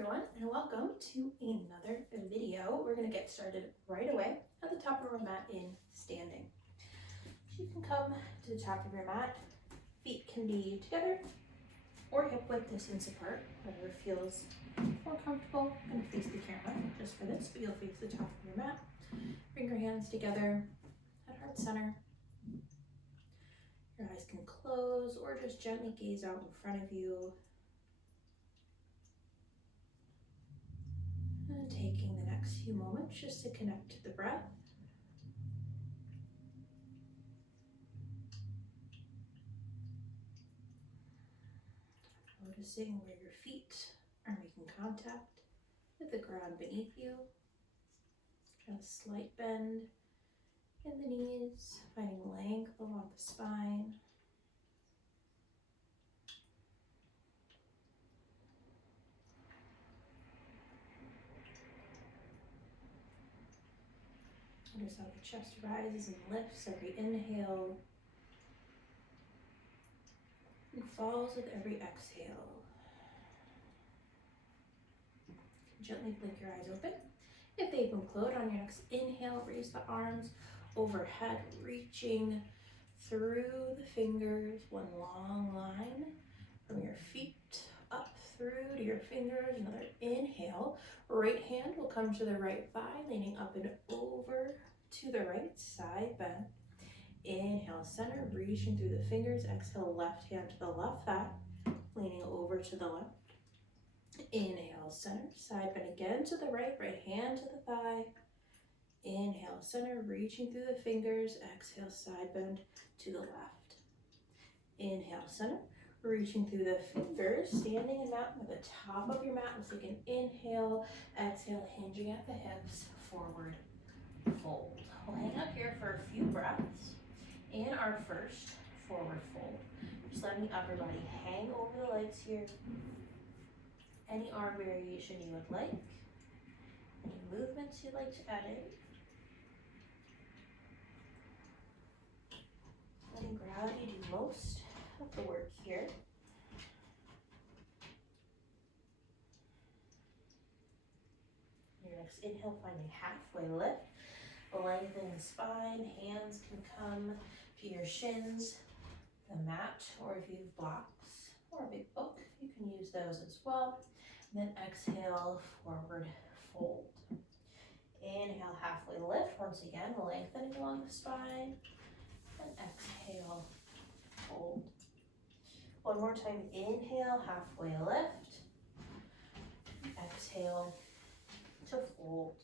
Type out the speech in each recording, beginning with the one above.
everyone, and welcome to another video. We're going to get started right away at the top of our mat in standing. So you can come to the top of your mat. Feet can be together or hip width distance apart, whatever feels more comfortable. I'm going to face the camera just for this, but you'll face the top of your mat. Bring your hands together at heart center. Your eyes can close or just gently gaze out in front of you. And taking the next few moments just to connect to the breath. Noticing where your feet are making contact with the ground beneath you. Just slight bend in the knees, finding length along the spine. Notice how the chest rises and lifts every inhale and falls with every exhale. Gently blink your eyes open. If they've been closed, on your next inhale, raise the arms overhead, reaching through the fingers, one long line from your feet up through to your fingers. Another inhale. Right hand will come to the right thigh, leaning up and over to the right side bend. Inhale, center, reaching through the fingers. Exhale, left hand to the left thigh, leaning over to the left. Inhale, center, side bend again to the right, right hand to the thigh. Inhale, center, reaching through the fingers. Exhale, side bend to the left. Inhale, center, reaching through the fingers, standing in mountain at the top of your mat. We'll take an inhale, exhale, hinging at the hips, forward fold. We'll hang out here for a few breaths. In our first forward fold, just letting the upper body hang over the legs here. Any arm variation you would like, any movements you'd like to add in. Letting gravity do most of the work here. Your next inhale, finding halfway lift. Lengthening the spine, hands can come to your shins, the mat, or if you have blocks or a big book, you can use those as well. And then exhale, forward fold. Inhale, halfway lift. Once again, lengthening along the spine. And exhale, fold. One more time, inhale, halfway lift. Exhale to fold.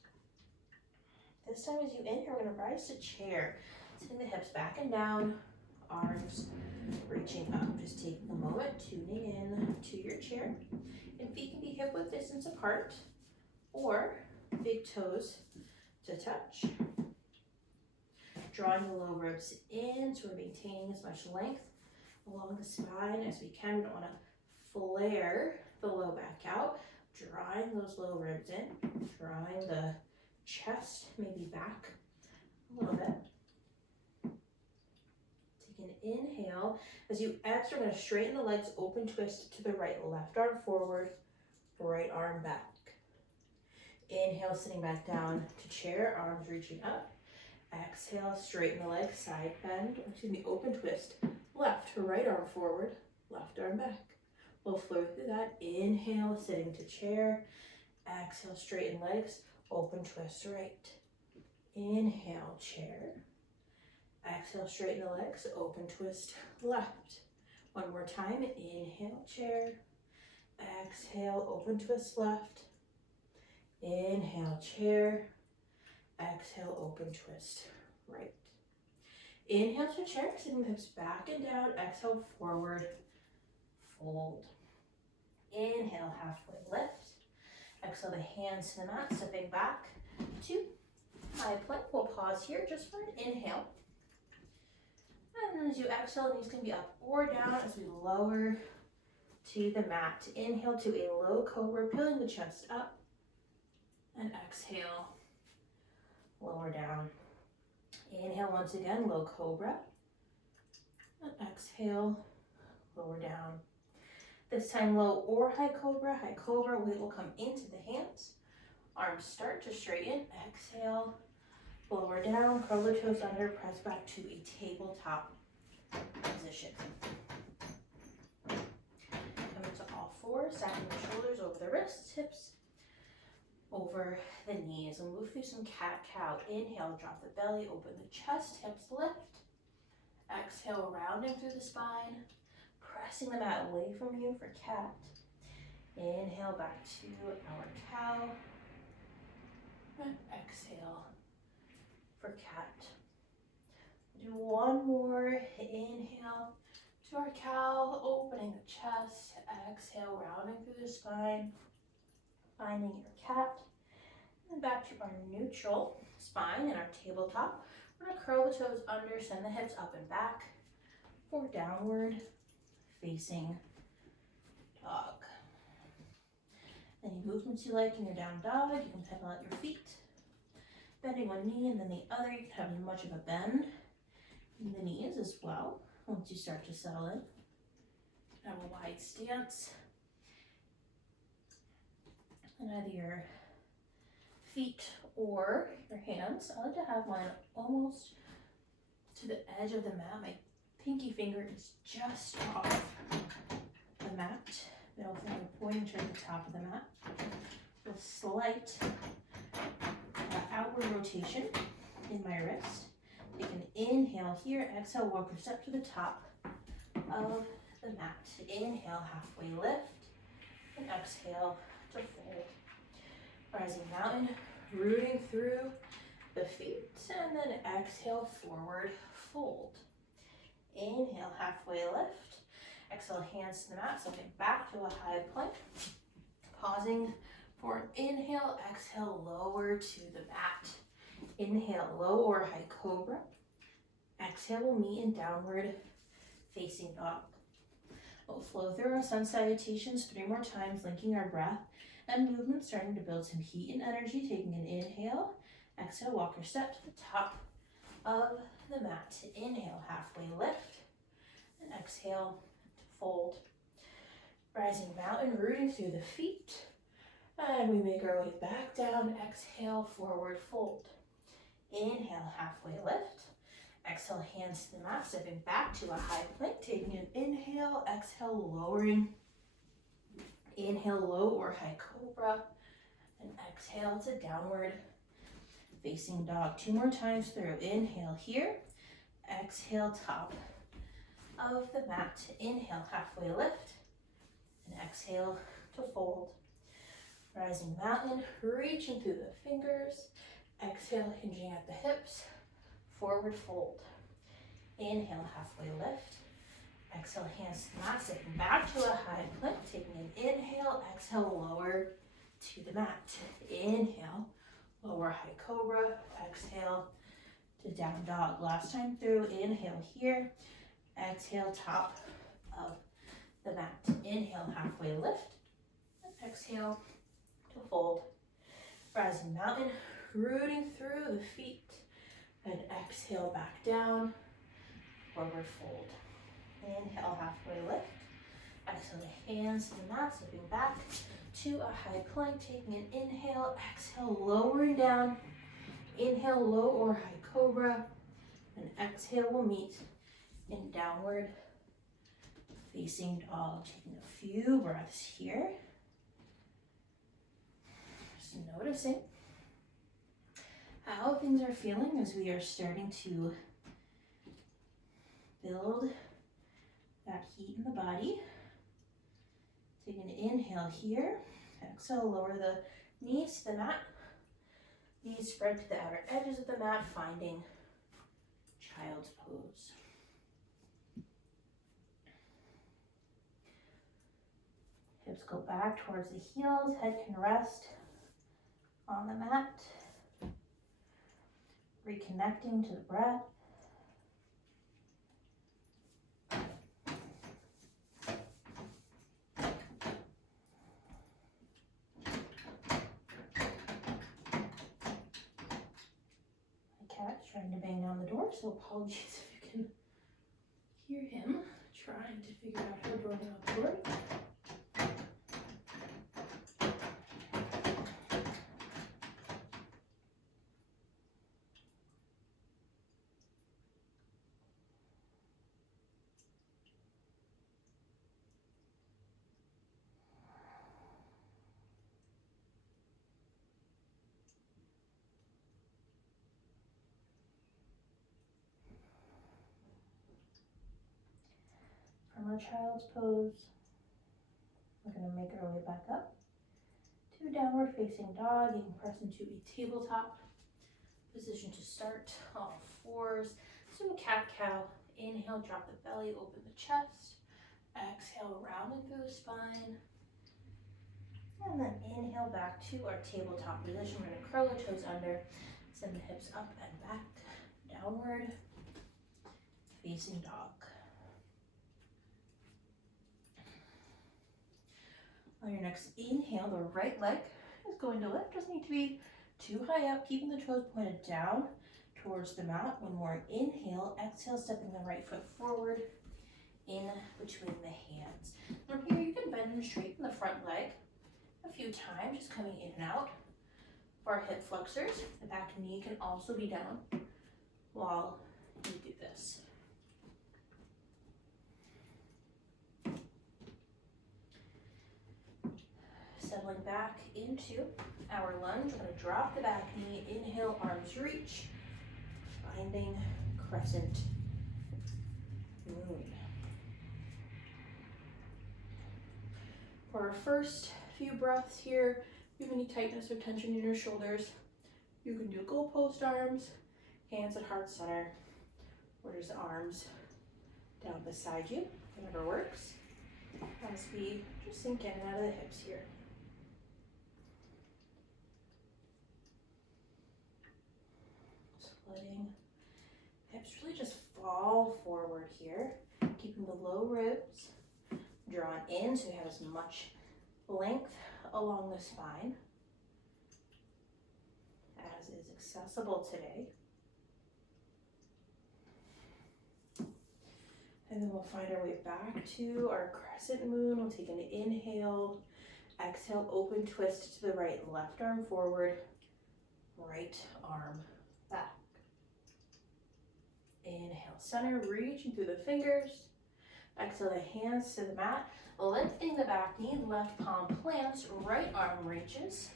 This time as you inhale, we're going to rise to chair. Sitting the hips back and down, arms reaching up. Just taking a moment, tuning in to your chair. And feet can be hip width distance apart or big toes to touch. Drawing the low ribs in, so we're maintaining as much length along the spine as we can. We don't want to flare the low back out. Drawing those low ribs in, drawing the chest maybe back a little bit. Take an inhale. As you exhale, we're going to straighten the legs, open twist to the right. Left arm forward, right arm back. Inhale, sitting back down to chair, arms reaching up. Exhale, straighten the legs, side bend, open twist. Left to right arm forward, left arm back. We'll flow through that. Inhale, sitting to chair. Exhale, straighten legs, open twist right. Inhale, chair. Exhale, straighten the legs, open twist left. One more time, inhale, chair. Exhale, open twist left. Inhale, chair. Exhale, open twist right. Inhale to chair, sitting the hips back and down. Exhale, forward fold. Inhale, halfway lift. Exhale the hands to the mat, stepping back to high plank. We'll pause here just for an inhale. And then as you exhale, knees can be up or down as we lower to the mat. Inhale to a low cobra, peeling the chest up. And exhale, lower down. Inhale once again, low cobra. And exhale, lower down. This time low or high cobra. High cobra, weight will come into the hands. Arms start to straighten. Exhale, lower down, curl the toes under, press back to a tabletop position. Come into all fours, stacking the shoulders over the wrists, hips over the knees. We'll move through some cat-cow. Inhale, drop the belly, open the chest, hips lift. Exhale, rounding through the spine, pressing the mat away from you for cat. Inhale, back to our cow. And exhale for cat. Do one more. Inhale to our cow, opening the chest. Exhale, rounding through the spine, finding your cat. And back to our neutral spine and our tabletop. We're going to curl the toes under, send the hips up and back for downward facing dog. Any movements you like in your down dog, you can pedal out your feet, bending one knee and then the other. You can have as much of a bend in the knees as well once you start to settle in. Have a wide stance. And either your feet or your hands. I like to have mine almost to the edge of the mat. My pinky finger is just off the mat. Middle finger pointing to the top of the mat. With slight outward rotation in my wrist. Take an inhale here. Exhale, walk your step to the top of the mat. Inhale, halfway lift. And exhale to fold. Rising mountain, rooting through the feet, and then exhale, forward fold. Inhale, halfway lift. Exhale, hands to the mat, so get back to a high plank. Pausing for an inhale, exhale, lower to the mat. Inhale, low or high cobra. Exhale, we'll meet in downward facing dog. We'll flow through our sun salutations 3 more times, linking our breath and movement, starting to build some heat and energy. Taking an inhale, exhale, walk your step to the top of the mat. Inhale, halfway lift, and exhale to fold. Rising mountain, rooting through the feet, and we make our way back down. Exhale, forward fold. Inhale, halfway lift. Exhale, hands to the mat, stepping back to a high plank. Taking an inhale, exhale, lowering. Inhale, low or high cobra, and exhale to downward facing dog. 2 more times through. Inhale here, exhale, top of the mat. Inhale, halfway lift, and exhale to fold. Rising mountain, reaching through the fingers. Exhale, hinging at the hips, forward fold. Inhale, halfway lift. Exhale, hands to the mat, stepping back to a high plank. Taking an inhale, exhale, lower to the mat. Inhale, lower high cobra. Exhale to down dog. Last time through. Inhale here. Exhale, top of the mat. Inhale, halfway lift. And exhale to fold. Rising mountain, rooting through the feet. And exhale, back down, forward fold. Inhale, halfway lift. Exhale, the hands to the mat, stepping back to a high plank. Taking an inhale, exhale, lowering down. Inhale, low or high cobra. And exhale, we'll meet in downward facing dog. Taking a few breaths here. Just noticing how things are feeling as we are starting to build that heat in the body. Take an inhale here. Exhale, lower the knees to the mat. Knees spread to the outer edges of the mat, finding child's pose. Hips go back towards the heels. Head can rest on the mat. Reconnecting to the breath. Cat's trying to bang down the door, so apologies if you can hear him trying to figure out how to open the door. our child's pose. We're going to make our way back up to downward facing dog. You can press into a tabletop position to start. All fours. Assume cat-cow. Inhale, drop the belly, open the chest. Exhale, rounding through the spine. And then inhale back to our tabletop position. We're going to curl the toes under, send the hips up and back, downward facing dog. On your next inhale, the right leg is going to lift. Doesn't need to be too high up, keeping the toes pointed down towards the mat. One more inhale, exhale, stepping the right foot forward in between the hands. From here, you can bend and straighten the front leg a few times, just coming in and out. For our hip flexors, the back knee can also be down while you do this. Settling back into our lunge, we're going to drop the back knee, inhale, arms reach, finding crescent moon. For our first few breaths here, if you have any tightness or tension in your shoulders, you can do goalpost arms, hands at heart center, or just arms down beside you, whatever works, as we just sink in and out of the hips here. Letting hips really just fall forward here, keeping the low ribs drawn in so you have as much length along the spine as is accessible today. And then we'll find our way back to our crescent moon. We'll take an inhale, exhale, open twist to the right, left arm forward, right arm back. Inhale, center, reaching through the fingers. Exhale, the hands to the mat, lifting the back knee, left palm plants, right arm reaches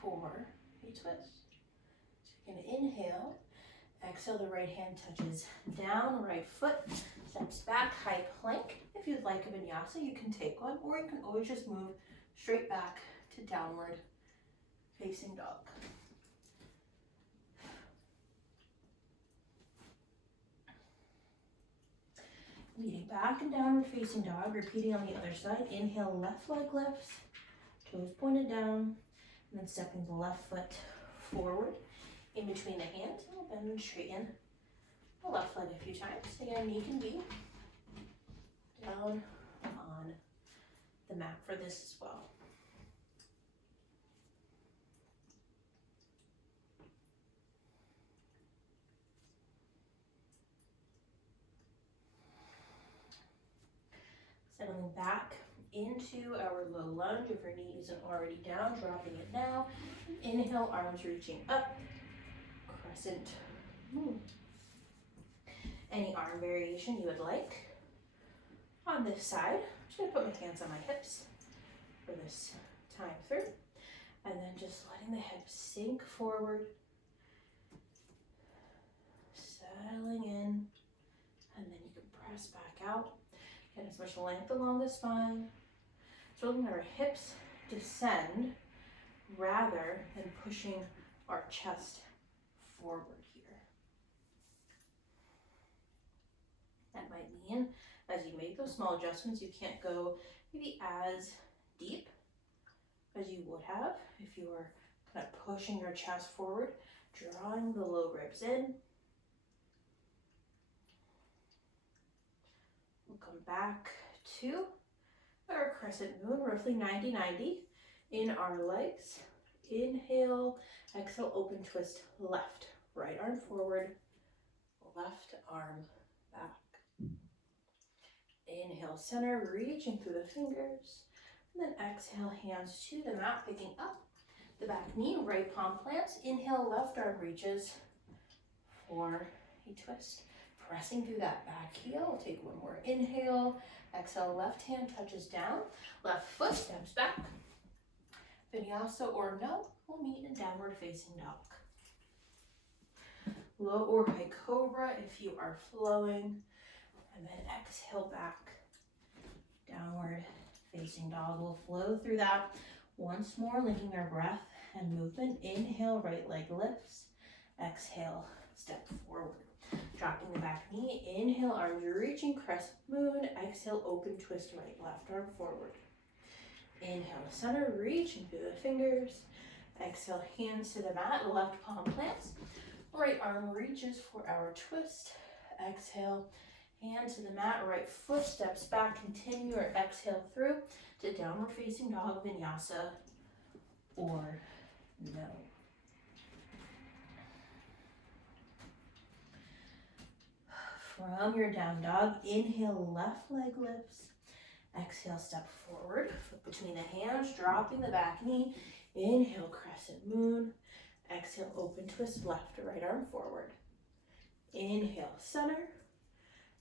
for a twist. Take an inhale, exhale, the right hand touches down, right foot steps back, high plank. If you'd like a vinyasa, you can take one, or you can always just move straight back to downward facing dog. Leading back and downward facing dog, repeating on the other side. Inhale, left leg lifts, toes pointed down, and then stepping the left foot forward in between the hands. And we'll bend and straighten the left leg a few times. Again, knee can be down on the mat for this as well. Settling back into our low lunge. If your knee isn't already down, dropping it now. Inhale, arms reaching up, crescent moon. Any arm variation you would like. On this side, I'm just going to put my hands on my hips for this time through. And then just letting the hips sink forward, settling in, and then you can press back out. Get as much length along the spine. So letting our hips descend rather than pushing our chest forward here. That might mean as you make those small adjustments, you can't go maybe as deep as you would have if you were kind of pushing your chest forward, drawing the low ribs in. We'll come back to our crescent moon, roughly 90-90 in our legs. Inhale, exhale, open twist, left. Right arm forward, left arm back. Inhale, center, reaching through the fingers. And then exhale, hands to the mat, picking up the back knee, right palm plants. Inhale, left arm reaches for a twist. Pressing through that back heel. We'll take one more inhale. Exhale, left hand touches down. Left foot steps back. Vinyasa or no, we'll meet in downward facing dog. Low or high cobra if you are flowing. And then exhale back. Downward facing dog. We'll flow through that once more, linking our breath and movement. Inhale, right leg lifts. Exhale, step forward. Dropping the back knee. Inhale, arms reaching, crescent moon. Exhale, open twist, right, left arm forward. Inhale to center, reaching through the fingers. Exhale, hands to the mat, left palm plants. Right arm reaches for our twist. Exhale, hand to the mat, right foot steps back. Continue or exhale through to downward facing dog, vinyasa, or no. From your down dog, inhale, left leg lifts. Exhale, step forward, foot between the hands, dropping the back knee. Inhale, crescent moon. Exhale, open twist, left to right arm forward. Inhale, center.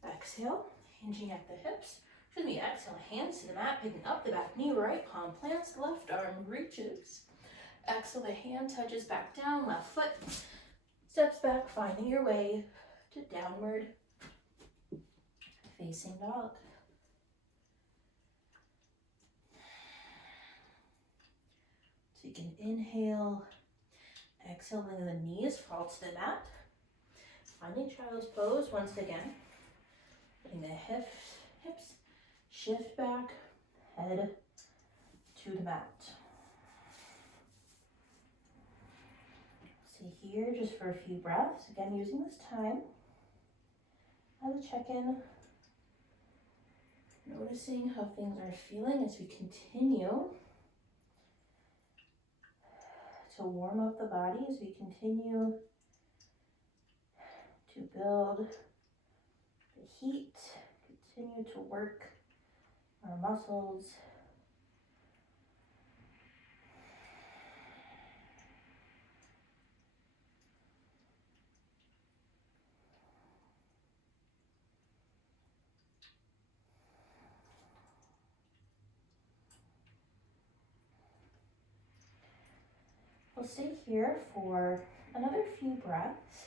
Exhale, hinging at the hips. Exhale, hands to the mat, picking up the back knee, right palm plants, left arm reaches. Exhale, the hand touches back down, left foot steps back, finding your way to downward facing dog. So you can inhale, exhale, bring the knees, fall to the mat. Finding child's pose once again. Letting the hips shift back, head to the mat. Stay here just for a few breaths. Again, using this time as a check-in. Noticing how things are feeling as we continue to warm up the body, as we continue to build the heat, continue to work our muscles. We'll stay here for another few breaths.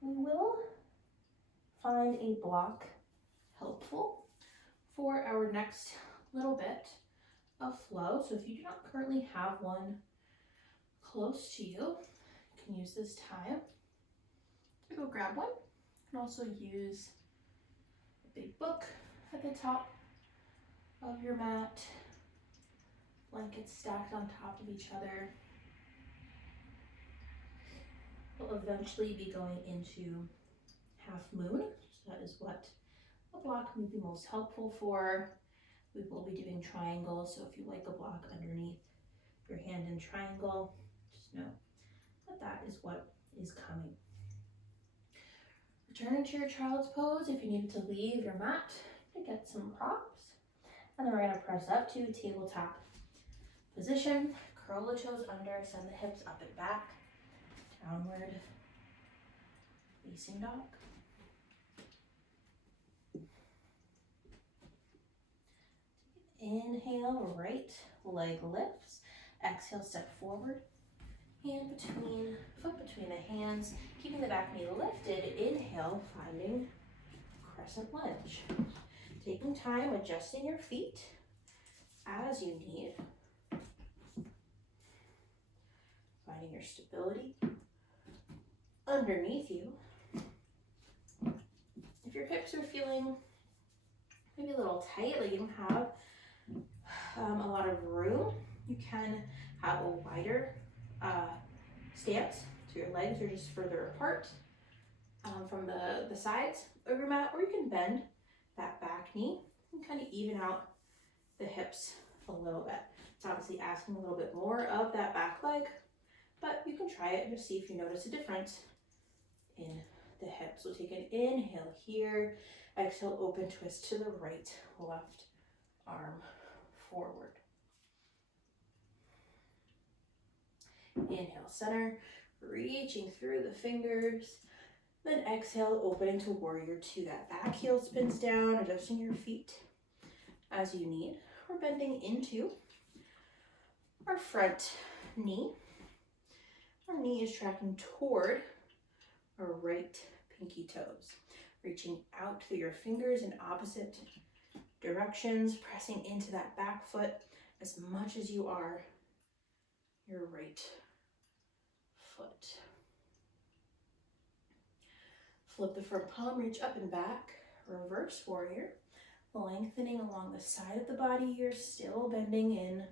We will find a block helpful for our next little bit of flow. So if you do not currently have one close to you, you can use this time to go grab one. You can also use a big book at the top of your mat, blankets stacked on top of each other. We'll eventually be going into half moon, so that is what a block would be most helpful for. We will be doing triangles, so if you like a block underneath your hand in triangle, just know that that is what is coming. Return to your child's pose if you need to leave your mat to get some props. And then we're going to press up to tabletop position. Curl the toes under, send the hips up and back. Downward facing dog. Inhale, right leg lifts. Exhale, step forward. Hand between, foot between the hands, keeping the back knee lifted. Inhale, finding crescent lunge. Taking time, adjusting your feet as you need. Finding your stability underneath you. If your hips are feeling maybe a little tight, like you don't have a lot of room, you can have a wider stance, so your legs are just further apart from the sides of your mat, or you can bend that back knee and kind of even out the hips a little bit. It's obviously asking a little bit more of that back leg, but you can try it and just see if you notice a difference in the hips. So take an inhale here, exhale, open twist to the right, left arm forward. Inhale, center, reaching through the fingers. Then exhale, opening to warrior two. That back heel spins down, adjusting your feet as you need. We're bending into our front knee. Our knee is tracking toward our right pinky toes. reaching out through your fingers in opposite directions, pressing into that back foot as much as you are your right foot. Flip the front palm, reach up and back, reverse warrior, lengthening along the side of the body here, still bending in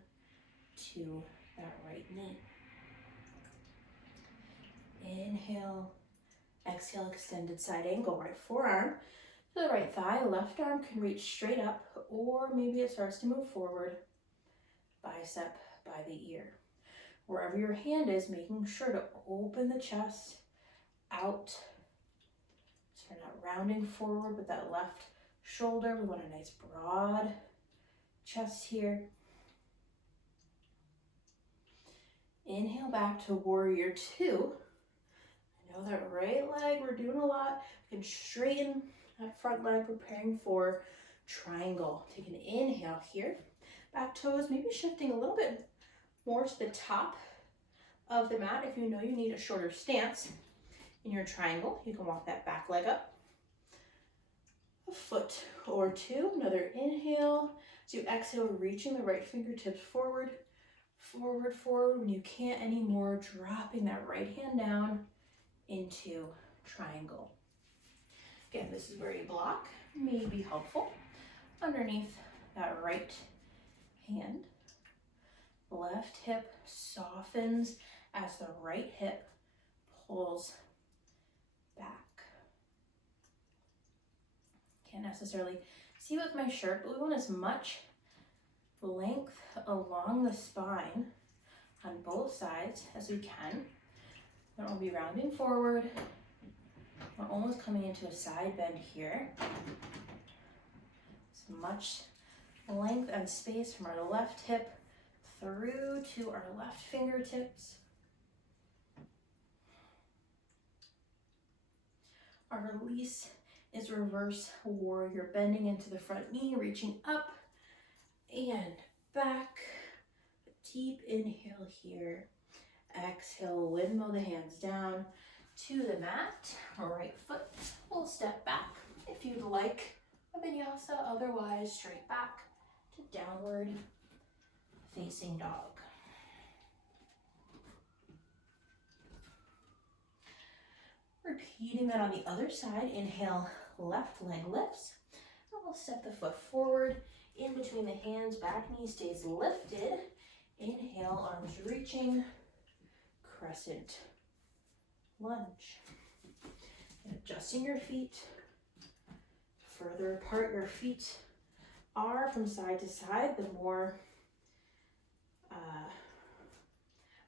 to that right knee. Inhale, exhale, extended side angle, right forearm to the right thigh, left arm can reach straight up, or maybe it starts to move forward, bicep by the ear. Wherever your hand is, making sure to open the chest out. So you're not rounding forward with that left shoulder. We want a nice broad chest here. Inhale back to warrior two. I know that right leg, we're doing a lot. We can straighten that front leg, preparing for triangle. Take an inhale here. Back toes maybe shifting a little bit more to the top of the mat. If you know you need a shorter stance in your triangle, you can walk that back leg up a foot or two. Another inhale. As you exhale, reaching the right fingertips forward, forward, forward. When you can't anymore, dropping that right hand down into triangle. Again, this is where a block may be helpful. Underneath that right hand, left hip softens as the right hip pulls back. Can't necessarily see with my shirt, but we want as much length along the spine on both sides as we can. Then we'll be rounding forward. We're almost coming into a side bend here. As much length and space from our left hip through to our left fingertips. Our release is reverse warrior, bending into the front knee, reaching up and back. A deep inhale here. Exhale, windmill the hands down to the mat. Right foot will step back if you'd like a vinyasa, otherwise straight back to downward facing dog. Repeating that on the other side. Inhale, left leg lifts. And we'll step the foot forward in between the hands, back knee stays lifted. Inhale, arms reaching, crescent lunge. And adjusting your feet. Further apart your feet are from side to side, the more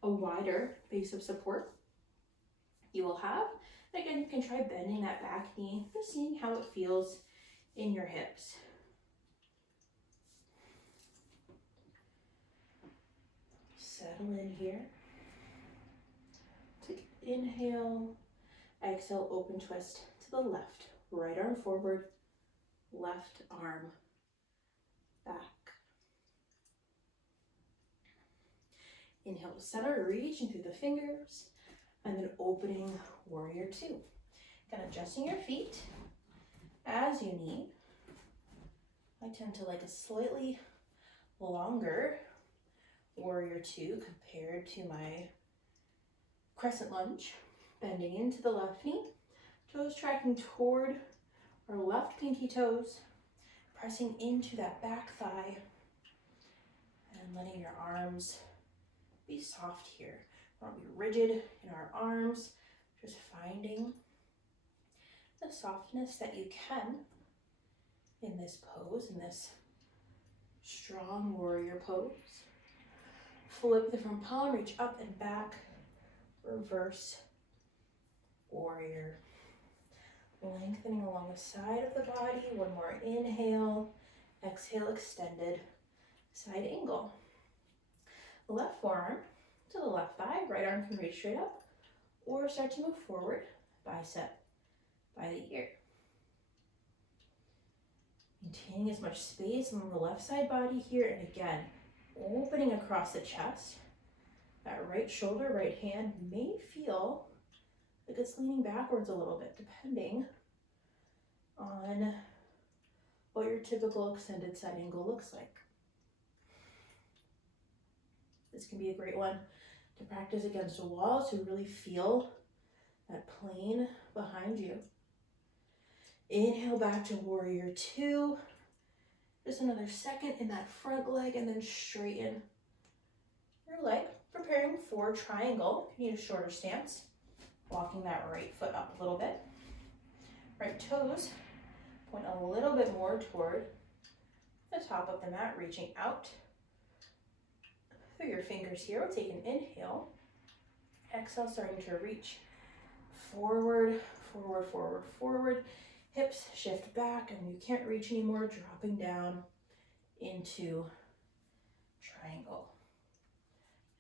a wider base of support you will have. And again, you can try bending that back knee, just seeing how it feels in your hips. Settle in here. Take inhale, exhale, open twist to the left. Right arm forward, left arm back. Inhale to center, reaching through the fingers, and then opening warrior two. Again, adjusting your feet as you need. I tend to like a slightly longer warrior two compared to my crescent lunge. Bending into the left knee, toes tracking toward our left pinky toes, pressing into that back thigh, and letting your arms be soft here. Don't be rigid in our arms, just finding the softness that you can in this pose, in this strong warrior pose. Flip the front palm, reach up and back, reverse warrior. Lengthening along the side of the body. One more inhale, exhale, extended side angle. Left forearm to the left thigh, right arm can reach straight up or start to move forward, bicep by the ear. Maintaining as much space on the left side body here, and again, opening across the chest. That right shoulder, right hand may feel like it's leaning backwards a little bit, depending on what your typical extended side angle looks like. This can be a great one to practice against a wall to really feel that plane behind you. Inhale back to warrior two. Just another second in that front leg, and then straighten your leg, preparing for triangle. You need a shorter stance. Walking that right foot up a little bit. Right toes point a little bit more toward the top of the mat, reaching out through your fingers here. We'll take an inhale. Exhale, starting to reach forward, forward, forward, forward. Hips shift back, and you can't reach anymore, dropping down into triangle.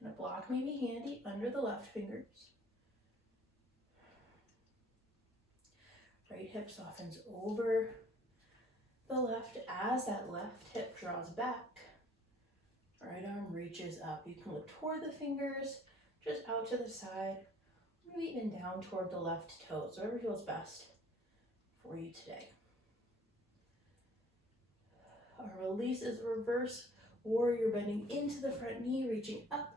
And a block may be handy under the left fingers. Right hip softens over the left as that left hip draws back. Right arm reaches up. You can look toward the fingers, just out to the side, maybe even down toward the left toes, whatever feels best for you today. Our release is reverse warrior, bending into the front knee, reaching up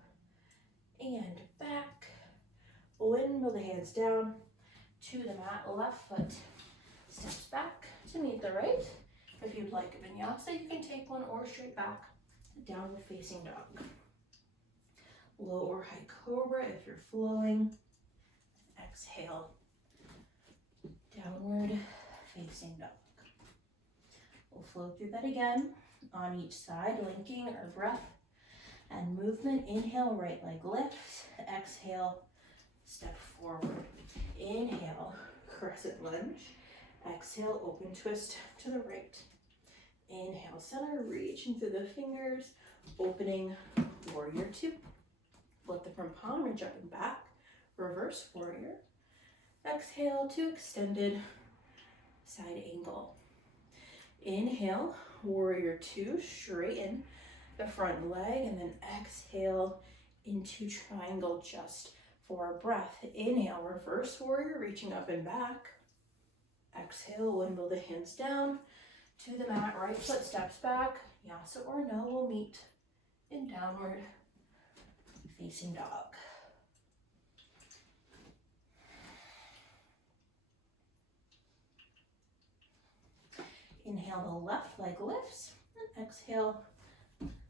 and back. Windmill the hands down to the mat. Left foot steps back to meet the right. If you'd like a vinyasa, you can take one, or straight back to downward facing dog. Low or high cobra if you're flowing. Exhale, downward facing dog. We'll flow through that again on each side, linking our breath and movement. Inhale, right leg lifts. Exhale, step forward. Inhale, crescent lunge. Exhale, open twist to the right. Inhale, center, reaching through the fingers, opening warrior two. Flip the front palm, reach up and back, reverse warrior. Exhale to extended side angle. Inhale, warrior two, straighten the front leg, and then exhale into triangle just for a breath. Inhale, reverse warrior, reaching up and back. Exhale, windmill the hands down to the mat. Right foot steps back. Yasa or no will meet in downward facing dog. Inhale, the left leg lifts, and exhale,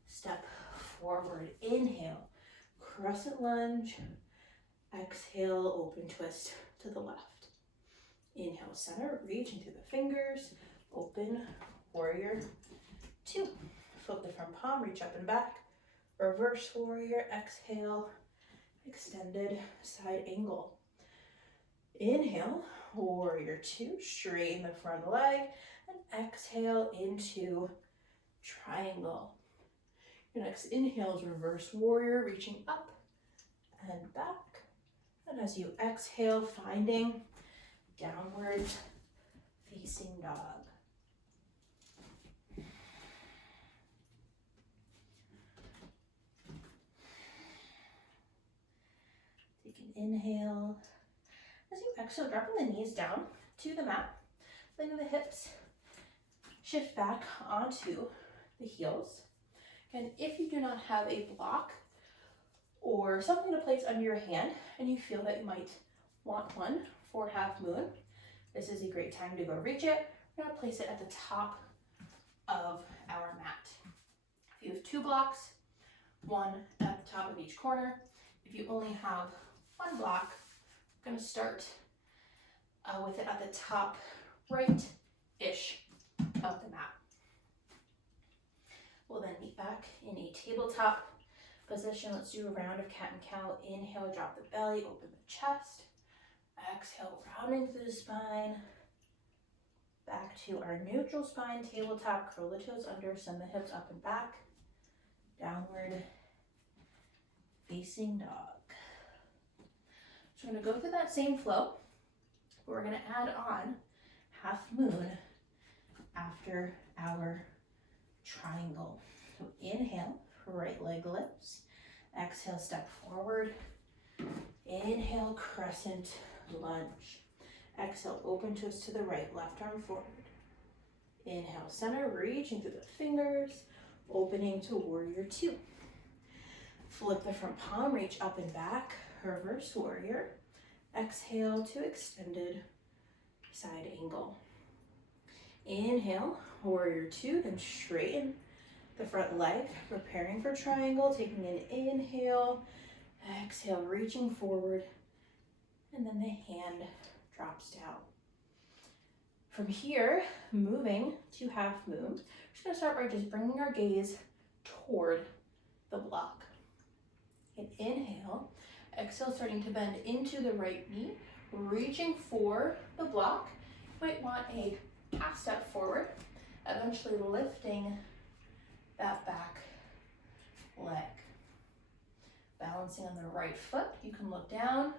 step forward. Inhale, crescent lunge. Exhale, open twist to the left. Inhale, center, reach into the fingers, open warrior two. Flip the front palm, reach up and back, reverse warrior. Exhale, extended side angle. Inhale, warrior two, straighten the front leg, and exhale into triangle. Your next inhale is reverse warrior, reaching up and back. And as you exhale, finding downward facing dog. Take an inhale. As you exhale, dropping the knees down to the mat. Letting the hips shift back onto the heels. And if you do not have a block or something to place under your hand, and you feel that you might want one for half moon, this is a great time to go reach it. We're gonna place it at the top of our mat. If you have two blocks, one at the top of each corner. If you only have one block, I'm gonna start with it at the top right-ish of the mat. We'll then meet back in a tabletop position. Let's do a round of cat and cow. Inhale, drop the belly, open the chest. Exhale, rounding through the spine. Back to our neutral spine, tabletop, curl the toes under, send the hips up and back. Downward facing dog. So we're gonna go through that same flow. We're gonna add on half moon after our triangle. So inhale, right leg lifts. Exhale, step forward. Inhale, crescent lunge. Exhale, open twist to the right, left arm forward. Inhale, center, reaching through the fingers, opening to warrior two. Flip the front palm, reach up and back, reverse warrior. Exhale to extended side angle. Inhale, warrior two, then straighten the front leg, preparing for triangle, taking an inhale, exhale, reaching forward, and then the hand drops down. From here, moving to half moon, we're just gonna start by just bringing our gaze toward the block. And inhale, exhale, starting to bend into the right knee, reaching for the block. You might want a half step forward, eventually lifting that back leg. Balancing on the right foot, you can look down,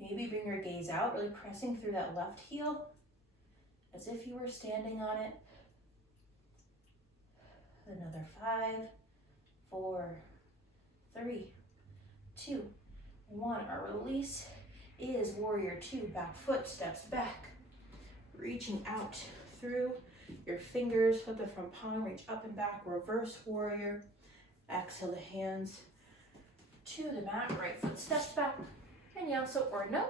maybe bring your gaze out, really pressing through that left heel as if you were standing on it. Another 5, 4, 3, 2, 1. Our release is warrior two. Back foot steps back, reaching out through your fingers. Flip the front palm, reach up and back, reverse warrior. Exhale the hands to the mat, right foot steps back. Vinyasa or no,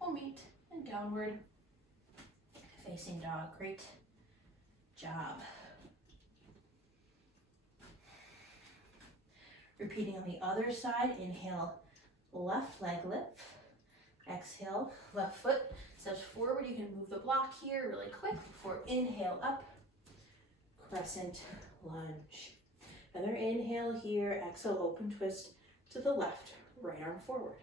we'll meet in downward facing dog. Great job. Repeating on the other side, inhale, left leg lift. Exhale, left foot steps forward. You can move the block here really quick before inhale up, crescent lunge. Another inhale here, exhale, open twist to the left, right arm forward.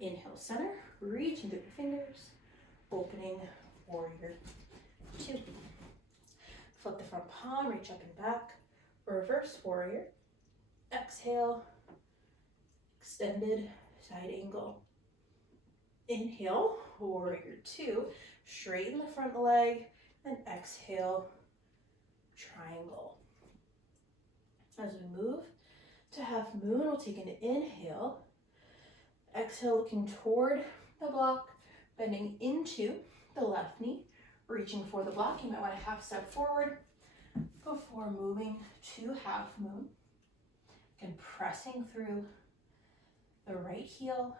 Inhale, center, reaching through your fingers, opening warrior two. Flip the front palm, reach up and back, reverse warrior. Exhale, extended side angle. Inhale, warrior two, straighten the front leg, and exhale, triangle. As we move to half moon, we'll take an inhale. Exhale, looking toward the block, bending into the left knee, reaching for the block. You might want to half step forward before moving to half moon. And pressing through the right heel.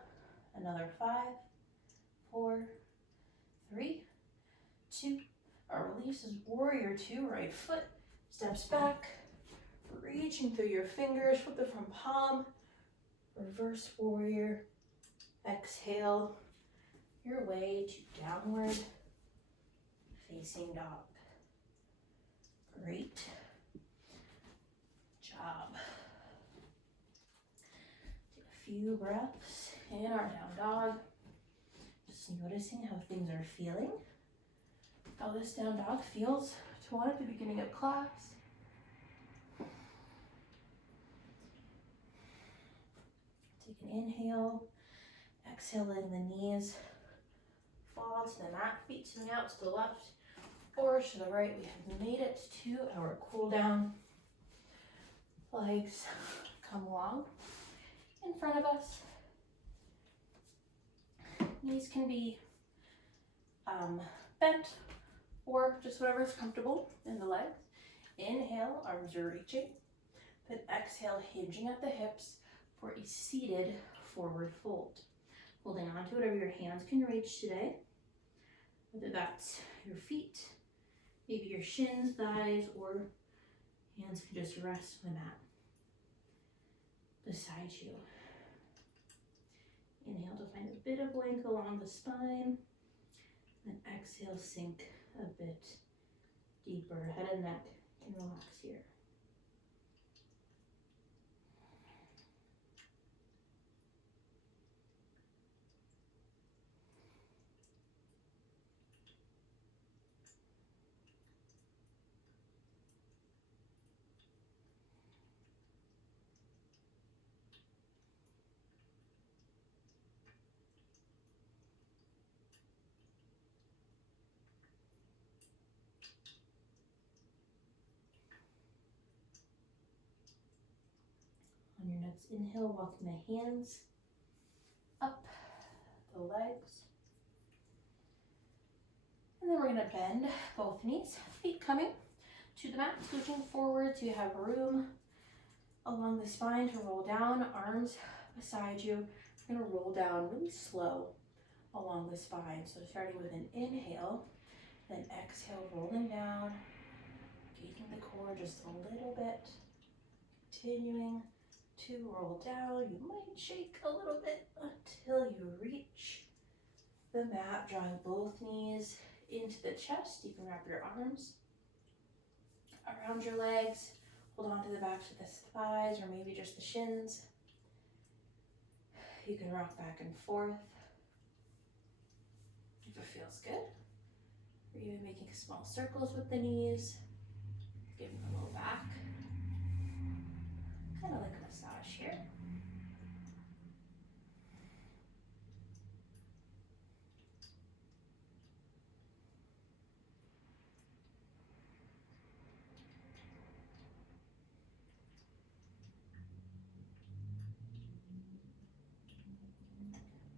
Another 5, 4, 3, 2. Our release is warrior two. Right foot steps back, reaching through your fingers. Flip the front palm, reverse warrior. Exhale your way to downward facing dog. Great job. Take a few breaths in our down dog. Just noticing how things are feeling. How this down dog feels to one at the beginning of class. Take an inhale. Exhale, letting the knees fall to the mat, feet swing out to the left or to the right. We have made it to our cool down. Legs come along in front of us. Knees can be bent or just whatever's comfortable in the legs. Inhale, arms are reaching. Then exhale, hinging at the hips for a seated forward fold. Holding on to whatever your hands can reach today, whether that's your feet, maybe your shins, thighs, or hands can just rest on the mat beside you. Inhale to find a bit of length along the spine, then exhale, sink a bit deeper. Head and neck can relax here. On your next inhale, walking the hands up the legs. And then we're gonna bend both knees, feet coming to the mat, scooching forward so you have room along the spine to roll down, arms beside you. We're gonna roll down really slow along the spine. So starting with an inhale, then exhale, rolling down, engaging the core just a little bit, continuing to roll down. You might shake a little bit until you reach the mat, drawing both knees into the chest. You can wrap your arms around your legs, hold on to the backs of the thighs or maybe just the shins. You can rock back and forth if it feels good. Or even making small circles with the knees, giving the low back, kind of like a massage here.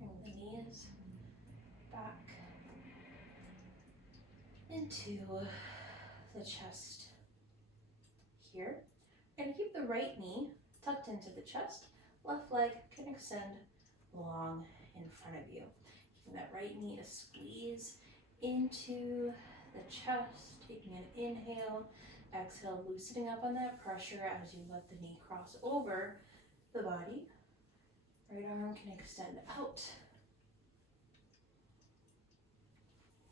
Bring the knees back into the chest here. We're going to keep the right knee tucked into the chest. Left leg can extend long in front of you. Keeping that right knee to squeeze into the chest. Taking an inhale, exhale, loosening up on that pressure as you let the knee cross over the body. Right arm can extend out.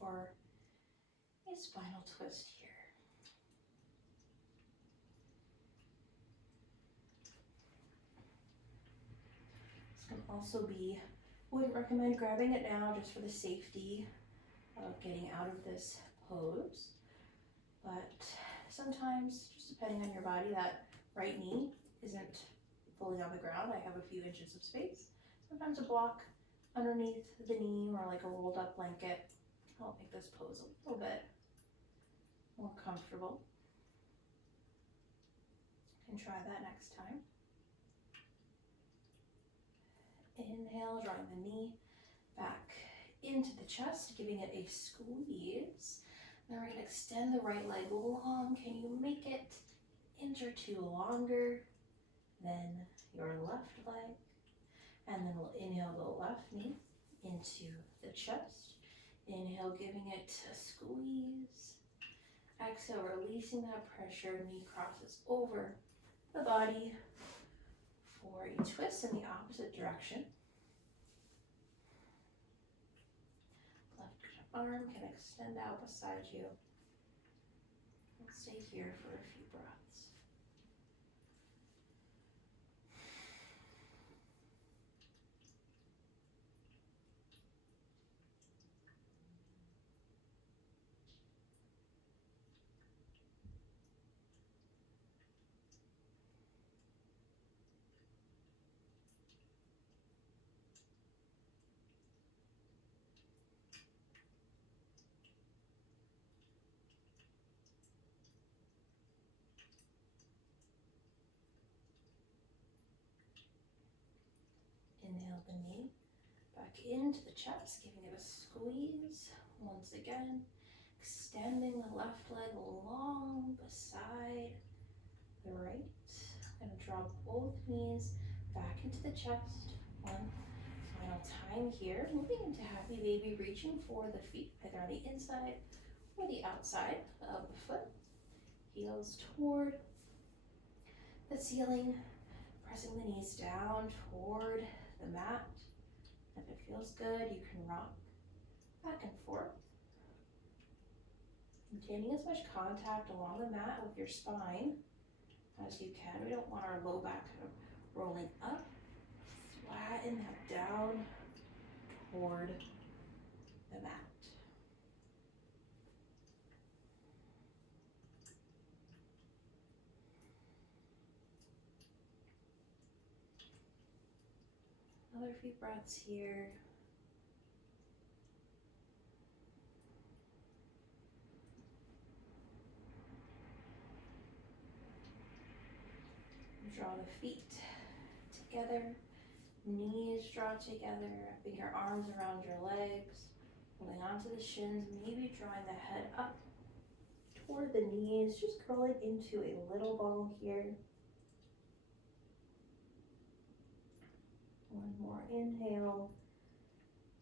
Or a spinal twist here. This can also be, wouldn't recommend grabbing it now just for the safety of getting out of this pose. But sometimes, just depending on your body, that right knee isn't fully on the ground. I have a few inches of space. Sometimes a block underneath the knee or like a rolled up blanket can help make this pose a little bit more comfortable. You can try that next time. Inhale, drawing the knee back into the chest, giving it a squeeze. Then we're going to extend the right leg long. Can you make it an inch or two longer than your left leg? And then we'll inhale the left knee into the chest. Inhale, giving it a squeeze. Exhale, releasing that pressure. Knee crosses over the body for a twist in the opposite direction. Left arm can extend out beside you. We'll stay here for a few breaths. Inhale the knee back into the chest, giving it a squeeze. Once again, extending the left leg long beside the right. I'm going to draw both knees back into the chest. One final time here. Moving into happy baby, reaching for the feet either on the inside or the outside of the foot. Heels toward the ceiling, pressing the knees down toward the mat. If it feels good, you can rock back and forth. Maintaining as much contact along the mat with your spine as you can. We don't want our low back kind of rolling up. Flatten that down toward the mat. Another few breaths here. Draw the feet together, knees draw together, wrapping your arms around your legs, Holding on to the shins, maybe drawing the head up toward the knees, just curling into a little ball here. One more inhale,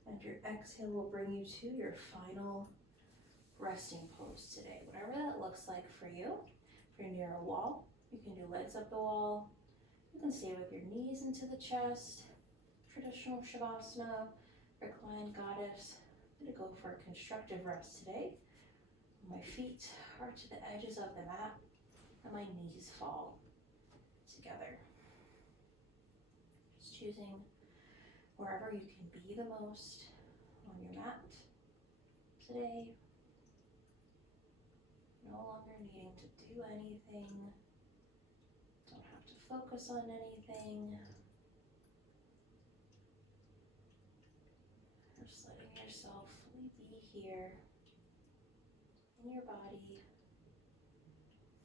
and your exhale will bring you to your final resting pose today. Whatever that looks like for you. If you're near a wall, you can do legs up the wall. You can stay with your knees into the chest. Traditional Shavasana, reclined goddess. I'm going to go for a constructive rest today. My feet are to the edges of the mat and my knees fall together. Just choosing wherever you can be the most on your mat today. No longer needing to do anything. Don't have to focus on anything. Just letting yourself fully be here in your body,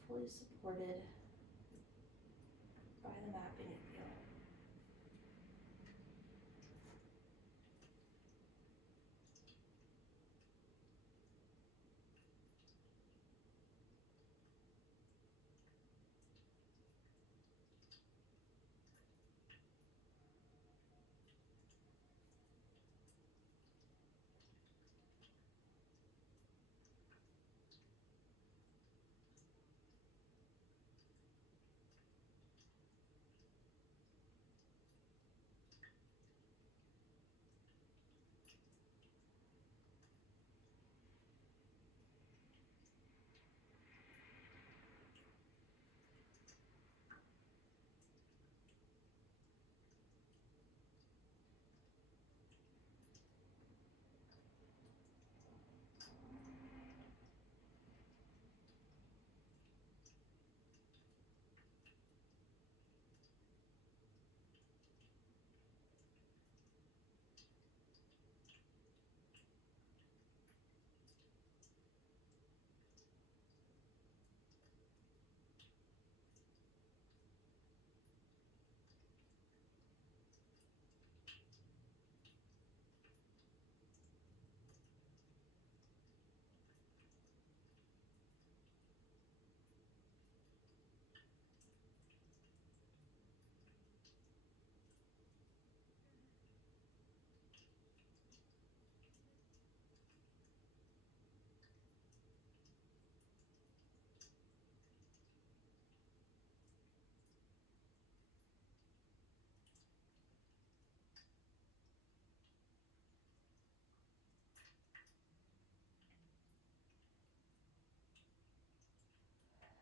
fully supported by the mat beneath you.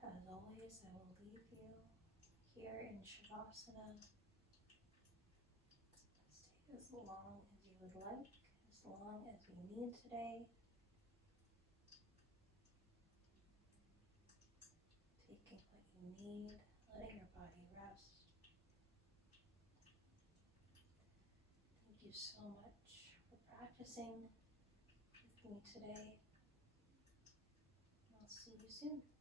As always, I will leave you here in Shavasana. Stay as long as you would like, as long as you need today. Taking what you need, letting your body rest. Thank you so much for practicing with me today. I'll see you soon.